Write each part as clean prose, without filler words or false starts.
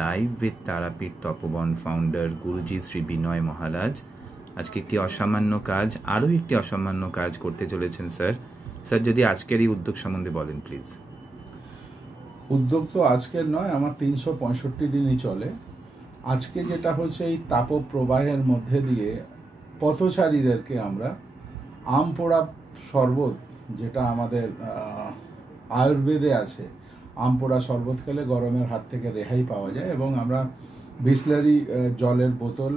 Live with Tarapith Tapoban founder Guruji Shri Binoy Maharaj আজকে একটি অসামান্য কাজ, আরও একটি অসামান্য কাজ করতে চলেছেন স্যার। স্যার, যদি আজকের এই উদ্যোগ সম্বন্ধে বলেন প্লিজ। উদ্যোগ তো আজকের নয়, আমার 365 দিনই চলে। আজকে যেটা হচ্ছে, এই তাপপ্রবাহের মধ্যে দিয়ে পথচারীদেরকে আমরা আম পোড়া শরবত, যেটা আমাদের আয়ুর্বেদে আছে, আম পোড়া শরবত খেলে গরমের হাত থেকে রেহাই পাওয়া যায়, এবং আমরা বিসলারি জলের বোতল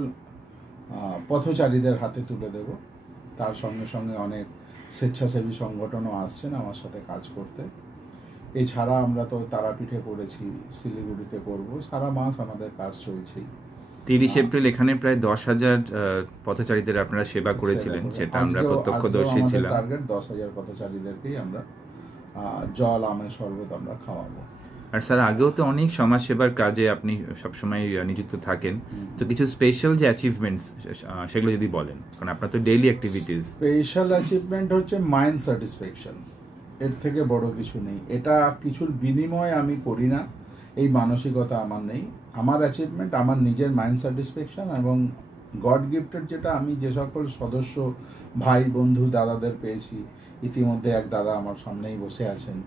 পথচারীদের হাতে তুলে দেব। তার সঙ্গে সঙ্গে অনেক স্বেচ্ছাসেবী সংগঠনও আসছেন আমার সাথে কাজ করতে। এছাড়া আমরা তো তারাপীঠে করেছি, শিলিগুড়িতে করব, সারা মাস আমাদের কাজ চলছেই। 30 এপ্রিল এখানে প্রায় 10,000 পথচারীদের আপনারা সেবা করেছিলেন, সেটা আমরা প্রত্যক্ষদর্শী ছিলাম। টার্গেট 10,000 পথচারীদেরকেই আমরা জল, আমের শরবত আমরা খাওয়াবো। আর স্যার, আগেও তো অনেক সমাজ সেবার কাজে আপনি সবসময় নিযুক্ত থাকেন, তো কিছু স্পেশাল যে অ্যাচিভমেন্টস সেগুলো যদি বলেন, কারণ আপনার তো ডেইলি অ্যাক্টিভিটিস। স্পেশাল অ্যাচিভমেন্ট হচ্ছে মাইন্ড স্যাটিসফ্যাকশন, এর থেকে বড় কিছু নেই। এটা কিছুর বিনিময়ে আমি করি না, এই মানসিকতা আমার নেই। আমার অ্যাচিভমেন্ট আমার নিজের মাইন্ড স্যাটিসফ্যাকশন, এবং গড গিফটেড যেটা আমি যে সকল সদস্য, ভাই, বন্ধু, দাদাদের পেয়েছি। ইতিমধ্যে এক দাদা আমার সামনেই বসে আছেন।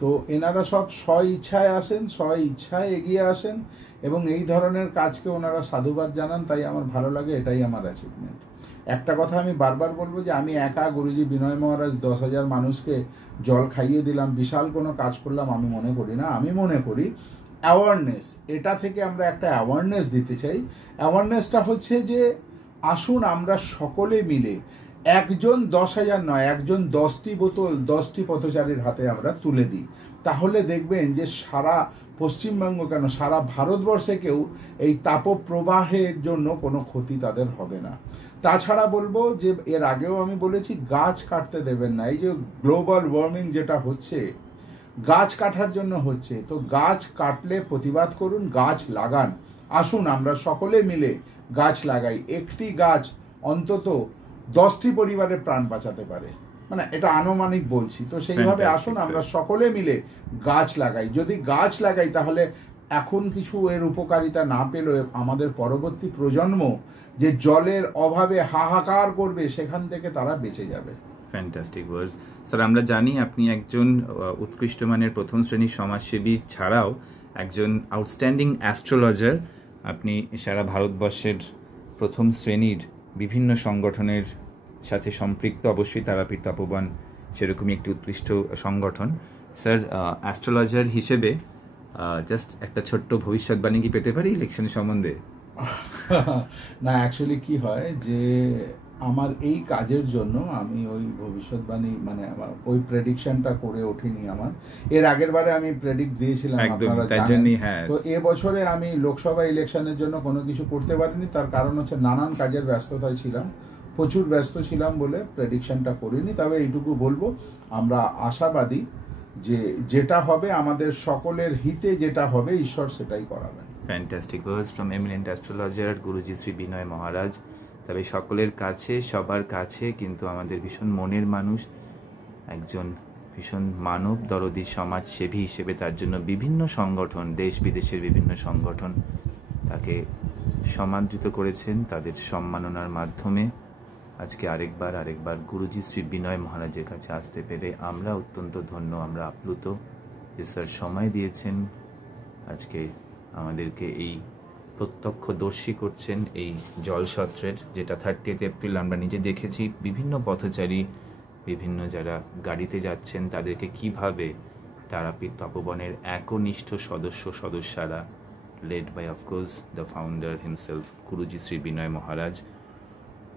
তো এনারা সব স্ব ইচ্ছায় আসেন, স্ব ইচ্ছায় এগিয়ে আসেন, এবং এই ধরনের কাজকে ওনারা সাধুবাদ জানান। তাই আমার ভালো লাগে, এটাই আমার অ্যাচিভমেন্ট। একটা কথা আমি বারবার বলবো যে আমি একা গুরুজি বিনয় মহারাজ 10,000 মানুষকে জল খাইয়ে দিলাম, বিশাল কোনো কাজ করলাম আমি মনে করি না। আমি মনে করি অ্যাওয়ারনেস, এটা থেকে আমরা একটা অ্যাওয়ারনেস দিতে চাই। অ্যাওয়ারনেসটা হচ্ছে যে আসুন আমরা সকলে মিলে, একজন 10,000 নয়, একজন 10টি বোতল 10টি পথচারীর হাতে আমরা তুলে দিই। তাহলে দেখবেন যে সারা পশ্চিমবঙ্গ কেন, সারা ভারতবর্ষে কেউ এই তাপপ্রবাহের জন্য কোনো ক্ষতি তাদের হবে না। তাছাড়া বলবো যে এর আগেও আমি বলেছি, গাছ কাটতে দেবেন না। এই যে গ্লোবাল ওয়ার্মিং যেটা হচ্ছে, গাছ কাটার জন্য হচ্ছে, তো গাছ কাটলে প্রতিবাদ করুন, গাছ লাগান। আসুন আমরা সকলে মিলে গাছ লাগাই। একটি গাছ অন্তত 10টি পরিবারের প্রাণ বাঁচাতে পারে, মানে এটা আনুমানিক বলছি। তো সেইভাবে আসুন আমরা সকলে মিলে গাছ লাগাই। যদি গাছ লাগাই তাহলে এখন কিছু এর উপকারিতা না পেলেও আমাদের পরবর্তী প্রজন্ম যে জলের অভাবে হাহাকার করবে, সেখান থেকে তারা বেঁচে যাবে। ফ্যান্টাস্টিক ওয়ার্ডস স্যার। আমরা জানি আপনি একজন উৎকৃষ্ট মানের প্রথম শ্রেণীর সমাজসেবী ছাড়াও একজন আউটস্ট্যান্ডিং অ্যাস্ট্রোলজার। আপনি সারা ভারতবর্ষের প্রথম শ্রেণীর বিভিন্ন সংগঠনের সাথে সম্পৃক্ত। অবশ্যই তারাপীঠ তপবন সেরকমই একটি উৎকৃষ্ট সংগঠন। স্যার, অ্যাস্ট্রোলজার হিসেবে জাস্ট একটা ছোট্ট ভবিষ্যৎবাণী কি পেতে পারি ইলেকশনের সম্বন্ধে? না, অ্যাকচুয়ালি কি হয় যে আমার এই কাজের জন্য আমি ওই ভবিষ্যৎবাণী, মানে আমার ওই প্রেডিকশনটা করে ওঠিনি। আমার এর আগের বারে আমি প্রেডিক্ট দিয়েছিলাম, আপনারা জানেন। তো এবছরে আমি লোকসভা ইলেকশনের জন্য কোনো কিছু করতে পারিনি। তার কারণ হচ্ছে নানান কাজের ব্যস্ততায় ছিলাম, প্রচুর ব্যস্ত ছিলাম বলে প্রেডিকশনটা করিনি। তবে এইটুকু বলবো, আমরা আশাবাদী যে যেটা হবে আমাদের সকলের হিতে, যেটা হবে ঈশ্বর সেটাই করাবেন। Fantastic words from eminent astrologer Guruji Shri Binoy Maharaj. তবে সকলের কাছে, সবার কাছে কিন্তু আমাদের ভীষণ মনের মানুষ, একজন ভীষণ মানব দরদী সমাজসেবী হিসেবে তার জন্য বিভিন্ন সংগঠন, দেশ বিদেশের বিভিন্ন সংগঠন তাকে সমাদৃত করেছেন তাদের সম্মাননার মাধ্যমে। আজকে আরেকবার গুরুজি শ্রী বিনয় মহারাজের কাছে আসতে পেরে আমরা অত্যন্ত ধন্য, আমরা আপ্লুত যে স্যার সময় দিয়েছেন, আজকে আমাদেরকে এই প্রত্যক্ষদর্শী করছেন এই জলসত্রের, যেটা 30 এপ্রিল আমরা নিজে দেখেছি। বিভিন্ন পথচারী, বিভিন্ন যারা গাড়িতে যাচ্ছেন তাদেরকে কিভাবে তারাপীঠ তপবনের একনিষ্ঠ সদস্যরা, led by of course the founder himself Guruji Shri Binoy Maharaj,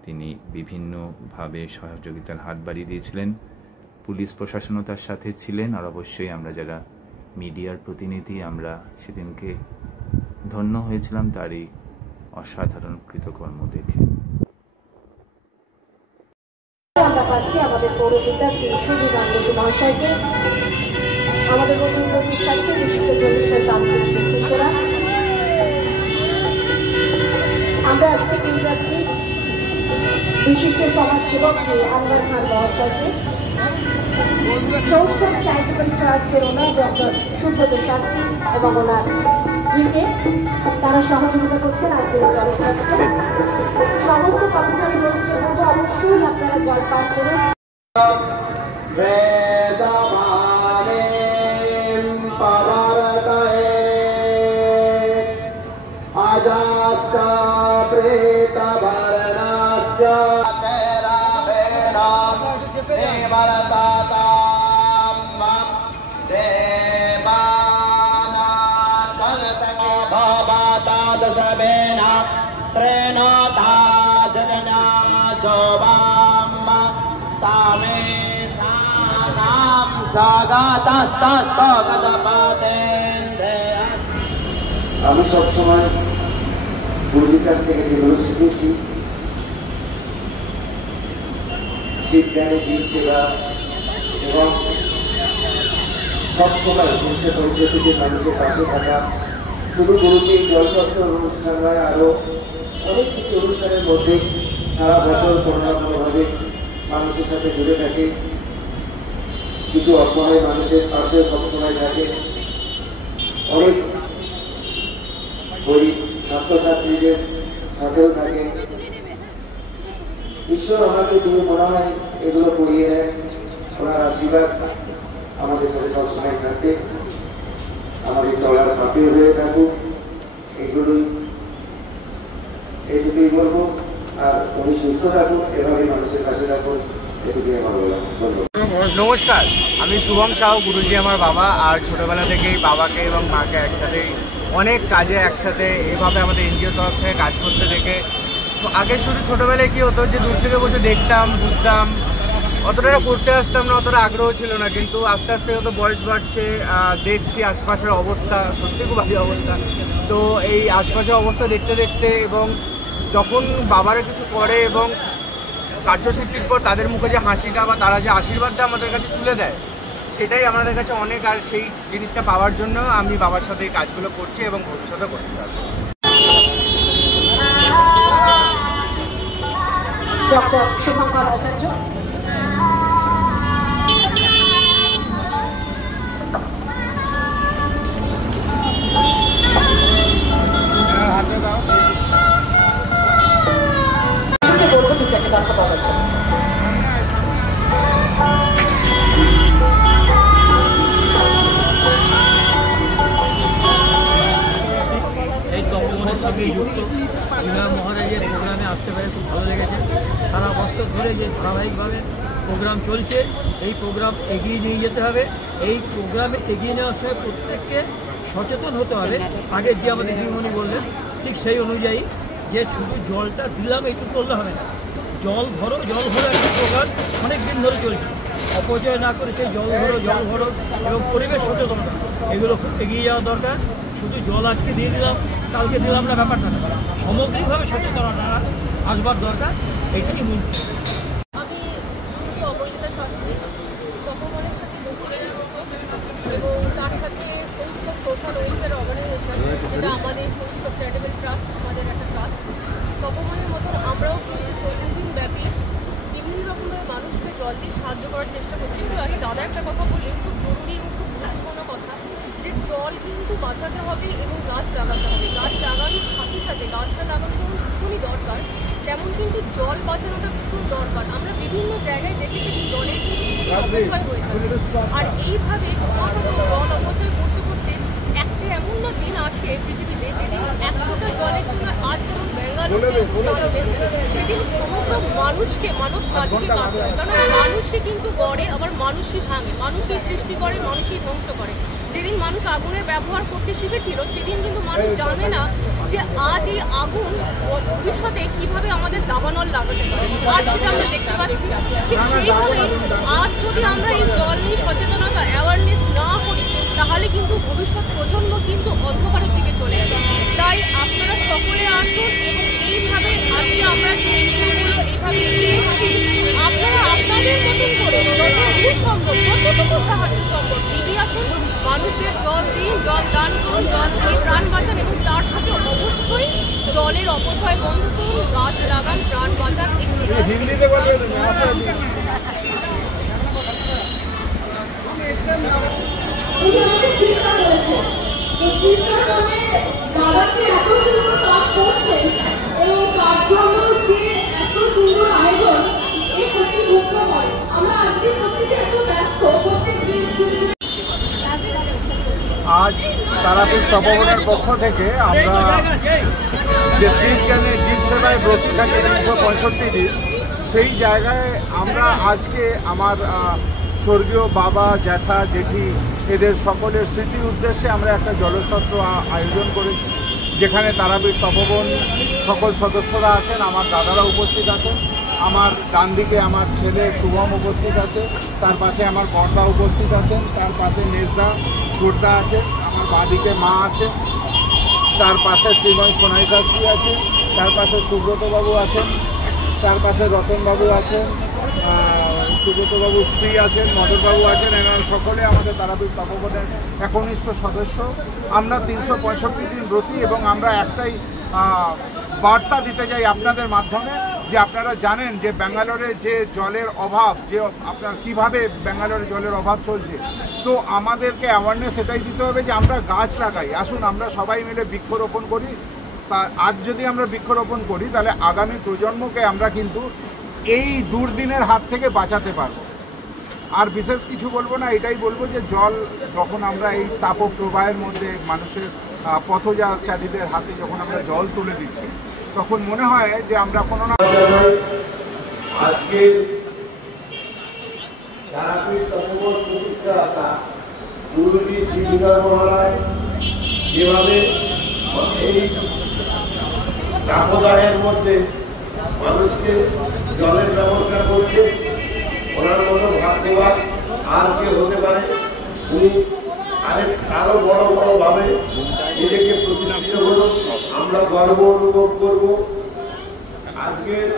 তিনি বিভিন্নভাবে সহযোগিতার হাত বাড়িয়ে দিয়েছিলেন। পুলিশ প্রশাসনও তার সাথে ছিলেন, আর অবশ্যই আমরা যারা মিডিয়ার প্রতিনিধি, আমরা সেদিনকে ধন্য হয়েছিলাম তার এই অসাধারণ কৃতকর্ম দেখে। আমরা পাচ্ছি আমাদের পৌরপিতা শ্রী সুবীর গাঙ্গুলি মহাশয়কে, আমাদের নতুন প্রতিষ্ঠানকে বিশিষ্ট প্রতিষ্ঠান তান্ত্রিক শিক্ষকরা। আমরা আজকে পেয়ে যাচ্ছি বিশিষ্ট সমাজসেবক শ্রী আনোয়ার খান মহাশয়কে, চৌষ্ঠ চ্যারিটেবল ট্রাস্টের ওনার ডক্টর সুব্রত শাস্ত্রী এবং ওনার দিকে তারা সহযোগিতা করছেন আজকের জলযাত্রা। সমস্ত কর্মচারী বন্ধুদের বলবো অবশ্যই আপনারা জল পান করুন। আমি সবসময় গুরুজির কাছ থেকে যেগুলো শিখেছি, শীত জ্ঞানে জীব সেবা এবং সবসময় মানুষের পরিস্থিতিতে মানুষের পাশে থাকা, শুধু গুরুজি জলসত্র অনুষ্ঠান নয়, আরও অনেক কিছু অনুষ্ঠানের মধ্যে সারা বছর কোনো না কোনোভাবে মানুষের সাথে জুড়ে থাকে, কিছু অসহায় মানুষের পাশে সবসময় থাকে, অনেক গরিব ছাত্রছাত্রীদের সাথেও থাকে। ঈশ্বর আমাকে তুমি মনে হয় এগুলো করিয়ে দেয়, ওনার আশীর্বাদ আমাদের সাথে সবসময় থাকে, আমাদের চলার কাপিল হয়ে থাকুক, এইটুকুই বলবো। আর তুমি সুস্থ থাকুন, এভাবে মানুষের কাছে থাকুন, এটুকুই আমার বলা। নমস্কার, আমি শুভম সাহু। গুরুজি আমার বাবা, আর ছোটবেলা থেকেই বাবাকে এবং মাকে একসাথে অনেক কাজে একসাথে এভাবে আমাদের এনজিও তরফ থেকে কাজ করতে দেখে। তো আগে শুধু ছোটবেলায় কি হতো যে দূর থেকে বসে দেখতাম, বুঝতাম, অতটা করতে আসতাম না, অতটা আগ্রহ ছিল না। কিন্তু আস্তে আস্তে যত বয়স বাড়ছে দেখছি আশপাশের অবস্থা সত্যি খুব ভালো অবস্থা। তো এই আশপাশের অবস্থা দেখতে দেখতে এবং যখন বাবারা কিছু করে এবং কার্যসিদ্ধির পর তাদের মুখে যে হাসিটা বা তারা যে আশীর্বাদটা আমাদের কাছে তুলে দেয়, সেটাই আমাদের কাছে অনেক। আর সেই জিনিসটা পাওয়ার জন্য আমি বাবার সাথে এই কাজগুলো করছি এবং ভবিষ্যতে করতে পারবো। ডক্টর শুভঙ্কর আচার্য। এই তপবনের সঙ্গে যুক্ত ইমাম মহারাজের প্রোগ্রামে আসতে পেরে খুব ভালো লেগেছে। সারা বছর ধরে যে ধারাবাহিকভাবে প্রোগ্রাম চলছে, এই প্রোগ্রাম এগিয়ে নিয়ে যেতে হবে। এই প্রোগ্রামে এগিয়ে নেওয়ার সময় প্রত্যেককে সচেতন হতে হবে। আগে যে আমাদের দিদিমণি বললেন ঠিক সেই অনুযায়ী যে শুধু জলটা দিলাম একটু করলে হবে না, জল ভরো একটা প্রোগ্রাম অনেক দিন ধরে চলছে। অপচয় না করে সেই জল ভরো এবং পরিবেশ সচেতনতা এগুলো খুব এগিয়ে যাওয়া দরকার। শুধু জল আজকে দিয়ে দিলাম কালকে দিলাম না, ব্যাপারটা না, সামগ্রিকভাবে সচেতনতা আসবার দরকার, এটাই মূল। আমি শুধু অপরাজিতা শাস্ত্রী, তপবনের সাথে বহুদিন যুক্ত এবং তার সাথে সমস্ত সোশ্যাল ওয়েলফেয়ার অর্গানাইজেশন, যেটা আমাদের সমস্ত চ্যারিটেবল ট্রাস্ট, আমাদের একটা ট্রাস্ট। তপবনের মতন আমরাও কিন্তু 40 দিন ব্যাপী বিভিন্ন রকমের মানুষকে জল দিয়ে সাহায্য করার চেষ্টা করছি। কিন্তু আগে দাদা একটা কথা বললেন, খুব জরুরি এবং খুব গুরুত্বপূর্ণ কথা, যে জল কিন্তু বাঁচাতে হবে এবং গাছ লাগাতে হবে। গাছ লাগানোর সাথে সাথে গাছটা লাগানো যেমন ভীষণই দরকার, তেমন কিন্তু জল বাঁচানোটা ভীষণ দরকার। আমরা বিভিন্ন জায়গায় দেখে থাকি জলের কিন্তু অপচয় হয়ে থাকে, আর এইভাবে ক্রমাগত জল অপচয় করতে করতে একটা এমন না দিন আসে পৃথিবীতে যেদিন 1 ফোঁটা জলের জন্য আজ যেমন ব্যাঙ্গালোরে সেদিন সমগ্র মানুষকে, মানব জাতিকে কাটতে হবে। কারণ মানুষই কিন্তু গড়ে, আবার মানুষই ভাঙে, মানুষই সৃষ্টি করে, মানুষই ধ্বংস করে। যেদিন মানুষ আগুনের ব্যবহার করতে শিখেছিল সেদিন কিন্তু মানুষ জানে না যে আজ এই আগুন ভবিষ্যতে কিভাবে আমাদের দাবানল লাগাতে পারে। আজ সেটা আমরা দেখতে পাচ্ছি। ঠিক সেইভাবে আজ যদি আমরা এই জল নিয়ে সচেতনতা অ্যাওয়ারনেস না করি, তাহলে কিন্তু ভবিষ্যৎ প্রজন্ম কিন্তু অন্ধকারের দিকে চলে যাবে। তাই আপনারা সকলে আসুন এবং এইভাবে আজকে আমরা যে এনজিওগুলো এইভাবে এগিয়ে এসেছি, আপনারা আপনাদের মতন করে যতটুকু সম্ভব, যতটুকু সাহায্য সম্ভব এগিয়ে আসুন। মানুষদের জল দিন, জল দান করুন, জল দিয়ে প্রাণ বাঁচান এবং তার সাথে অবশ্যই জলের অপচয় বন্ধ করুন, গাছ লাগান, প্রাণ বাঁচান। উনি আমাকে কৃষ্ণা বলেছেন, তারাপীঠ তপবনের পক্ষ থেকে আমরা যে শিব জ্ঞানে জীব সেবায় ব্রতী থাকে 365 দিন, সেই জায়গায় আমরা আজকে আমার স্বর্গীয় বাবা, জ্যাঠা, জেঠি এদের সকলের স্মৃতির উদ্দেশ্যে আমরা একটা জলসত্র আয়োজন করেছি, যেখানে তারাপীঠ তপবন সকল সদস্যরা আছেন, আমার দাদারা উপস্থিত আছেন, আমার ডান দিকে আমার ছেলে শুভম উপস্থিত আছে, তার পাশে আমার বড়দা উপস্থিত আছেন, তার পাশে মেজদা ছোটদা আছে, আমার বাঁদিকে মা আছে, তার পাশে শ্রীময় সোনাই শাস্ত্রী আছে, তার পাশে সুব্রতবাবু আছেন, তার পাশে রতনবাবু আছেন, সুব্রতবাবু স্ত্রী আছেন, মদনবাবু আছেন। এনারা সকলে আমাদের তারাপীঠ তপবনের একনিষ্ঠ সদস্য। আমরা 365 দিন ব্রতী এবং আমরা একটাই বার্তা দিতে চাই আপনাদের মাধ্যমে, যে আপনারা জানেন যে ব্যাঙ্গালোরে যে জলের অভাব, যে আপনার কীভাবে ব্যাঙ্গালোরে জলের অভাব চলছে, তো আমাদেরকে অ্যাওয়ারনেস এটাই দিতে হবে যে আমরা গাছ লাগাই। আসুন আমরা সবাই মিলে বৃক্ষরোপণ করি। তা আজ যদি আমরা বৃক্ষরোপণ করি তাহলে আগামী প্রজন্মকে আমরা কিন্তু এই দুর্দিনের হাত থেকে বাঁচাতে পারব। আর বিশেষ কিছু বলবো না, এটাই বলবো যে জল যখন আমরা এই তাপপ্রবাহের মধ্যে মানুষের পথযাত্রীদের হাতে যখন আমরা জল তুলে দিচ্ছি, তখন মনে হয় যে আমরা কোনো না আজকে তারাপীঠ তপবন প্রতিষ্ঠাতা গুরুজি শ্রী বিনয় মহারাজ যেভাবে এই তাপদাহের মধ্যে মানুষকে জলের ব্যবস্থা করছে, ওনার মতো ভাগ্যবান আর কে হতে পারে। উনি আরো বড় বড় ভাবে নিজেকে প্রতিষ্ঠিত করুন, আমরা গর্ব অনুভব করব। আজকের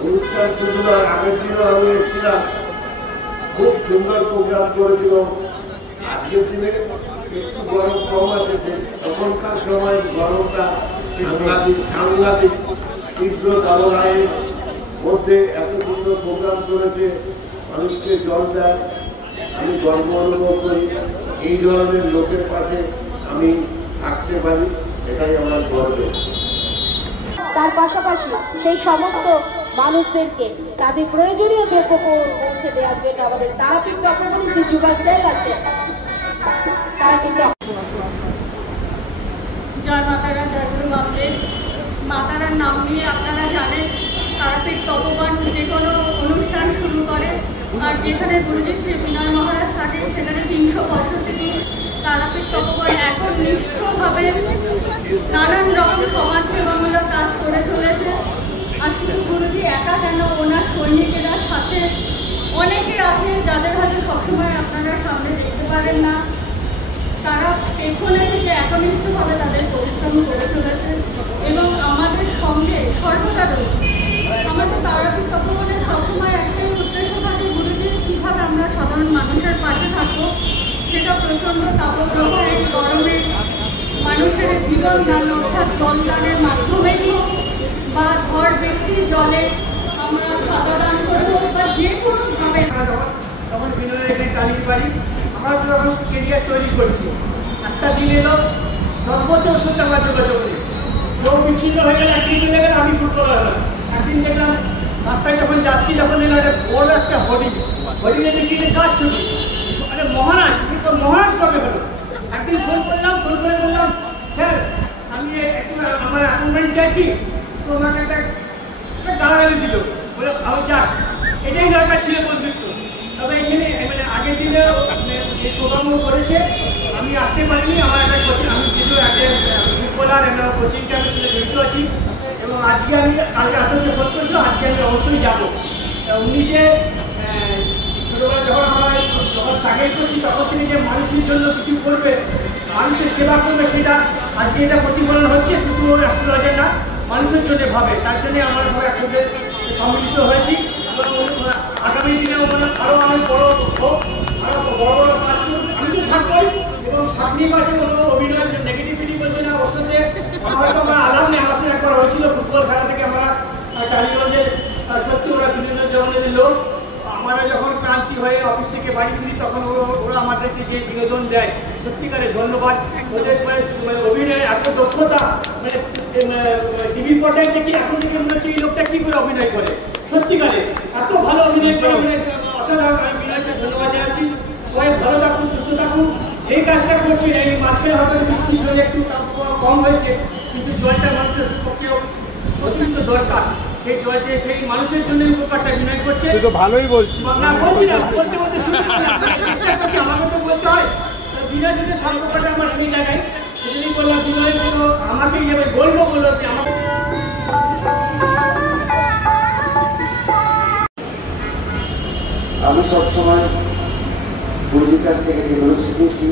অনুষ্ঠান শুধু নয়, আগের দিনও আমি এসেছিলাম, খুব সুন্দর প্রোগ্রাম করেছিল। আজকের দিনে একটু গরম কম আছে, তখনকার সময় গরমটা সাংঘাতিক তীব্র দাবদাহের মধ্যে এত সুন্দর প্রোগ্রাম করেছে, মানুষকে জল দেয়। আমি গর্ব অনুভব করি, এই ধরনের লোকের পাশে আমি থাকতে পারি, এটাই আমার গর্ব। তার পাশাপাশি সেই সমস্ত মানুষদেরকে তাদের প্রয়োজনীয় দ্রব্য পৌঁছে দেওয়ার জন্য আমাদের তারাপীঠ তপবনের যে যুবা সেল আছে তারা কিন্তু জয় মাতারা, জয় গুরু বামদেব। মাতারার নাম নিয়ে আপনারা জানেন তারাপীঠ তপবন যে কোনো অনুষ্ঠান শুরু করে, আর যেখানে গুরুজি শ্রী বিনয় মহারাজ থাকেন সেখানে 365 দিন তারাপীঠ তপবন একনিষ্ঠভাবে নানান রকম সমাজ সেবামূলক কাজ করে চলেছে। আর শুধু গুরুজি একা কেন, ওনার সৈনিকেরা সাথে অনেকে আছে যাদের হাতে সবসময় আপনারা সামনে দেখতে পারেন না, তারা পেছনে থেকে একনিষ্ঠভাবে তাদের পরিশ্রম করে চলেছে এবং আমাদের সঙ্গে সর্বদা রয়েছে। আমাদের তারাপীঠ তপবনের সবসময় একটাই উদ্দেশ্য থাকে, গুরুজির কীভাবে আমরা সাধারণ মানুষের পাশে থাকবো। সেটা প্রচণ্ড তাপপ্রবাহ এই গরমে মানুষের জীবন দান অর্থাৎ জলদানের মাধ্যমেই হোক, বা ঝড় বৃষ্টি জলে আমরা সাদা দান করবো, বা যে কোনোভাবে তখন বিনয়ের চালিয়ে পারি। আমরা তো তখন কেরিয়ার তৈরি করছি। একটা দিন এলো, 10 বছর শুনতে আমার যোগাযোগ করি, কেউ বিচ্ছিন্ন হয়ে গেলে, একদিন চলে গেলে আমি ফুটবল হলাম। একদিন দেখলাম রাস্তায় যখন যাচ্ছি, যখন এলো একটা বড় একটা হরিণে দেখি গাছ ছবি, মানে মহারাজ, কিন্তু মহারাজ কবে হলো? একদিন ফোন করলাম, ফোন করে বললাম, স্যার আমি একটু আমার অ্যাপয়েন্টমেন্ট চাইছি, তো আমাকে একটা গালাগালি দিল, বলে আমি যাস, এটাই দরকার ছিল বন্ধুত্ব। তবে এখানে মানে আগের দিনে এই প্রোগ্রামও করেছে, আমি আসতে পারিনি, আমার একটা কোচিং, আমি যেহেতু আগে ফুটবলার কোচিং ক্যাম্পের সাথে জড়িত আছি, এবং আজকে আমি কালকে আপনাকে ফোন করেছিল, আজকে আমি অবশ্যই যাবো। উনি যে ছোটোবেলা যখন স্ট্রাগল করছি, তখন থেকে যে মানুষের জন্য কিছু করবে, মানুষের সেবা করবে, সেটা আজকে এটা প্রতিফলন হচ্ছে। শুধু অ্যাস্ট্রোলজার না, মানুষের জন্য ভাবে, তার জন্য আমরা সবাই একসঙ্গে সম্মিলিত হয়েছি। আগামী দিনেও মানে আরও অনেক বড় হোক, আরও বড় বড় কাজ করুন, আমি তো থাকবোই। এবং সামনে মাসে কোনো অভিনয় নেগেটিভিটি বলছে না, ওর সাথে হয়তো আমার আলাপ নেই। আমার সাথে একবার হয়েছিল ফুটবল খেলা থেকে, আমরা টালিগঞ্জের সত্যি ওরা বিনোদন জগতের লোক, আমরা যখন ক্লান্তি হয়ে অফিস থেকে বাড়ি ফিরি, তখন ওরা আমাদেরকে যে বিনোদন দেয়, সত্যিকারের ধন্যবাদ। ওদের মানে অভিনয়ের এত দক্ষতা, মানে টিভি পর্দায় দেখি এখন থেকে মনে হচ্ছে এই লোকটা কী করে অভিনয় করে, সত্যিকারে এত ভালো অভিনয় করে, মানে অসাধারণ। আমি বিনয়কে ধন্যবাদ জানাচ্ছি। সবাই ভালো থাকুন, সুস্থ থাকুন। সেই কাজটা করছেন। এই মাঝখানে হয়তো বৃষ্টির জন্য একটু তাপমাত্রা কম হয়েছে, কিন্তু জলটা মানুষের পক্ষে অতিরিক্ত দরকার। সেই জল যে সেই মানুষের জন্য উপকারটা বিনয় করছে। তুই তো ভালোই বলছিস। না বলছি না, বলতে বলতে শুরু চেষ্টা করছি, আমাকে তো বলতে হয়। বিনয়ের সাথে সম্পর্কটা আমার সেই জায়গায়, সেজন্যই বললাম বিনয় বললো আমাকে যেভাবে বললো যে আমাকে। আমি সবসময় গুরুজির কাছ থেকে যেগুলো শিখেছি,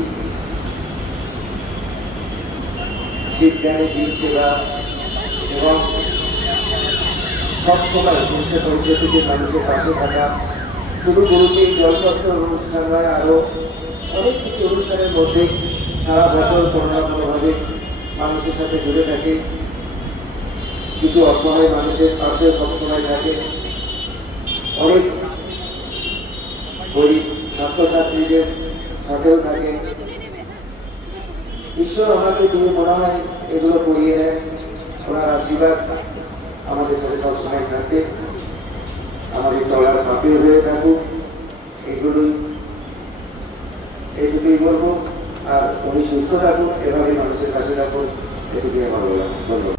শিবজ্ঞানে জীব সেবা এবং সবসময় মানুষের পরিস্থিতিতে মানুষের পাশে থাকা, শুধু গুরুজি জলসত্র অনুষ্ঠান নয়, আরও অনেক কিছু অনুষ্ঠানের মধ্যে সারা বছর কোনো না কোনোভাবে মানুষের সাথে জুড়ে থাকে, কিছু অসহায় মানুষের পাশে সবসময় থাকে, অনেক গরিব ছাত্রছাত্রীদের সাথেও থাকে। ঈশ্বর আমাকে তুমি মনে হয় এগুলো করিয়ে দেয়, ওনার আশীর্বাদ আমাদের সাথে সবসময় থাকে, আমাদের চলার পাপে হয়ে থাকুক, এগুলোই এইটুকুই বলবো। আর উনি সুস্থ থাকুন, এভাবে মানুষের কাছে থাকুন, এটুকুই আমার বলা। ধন্যবাদ।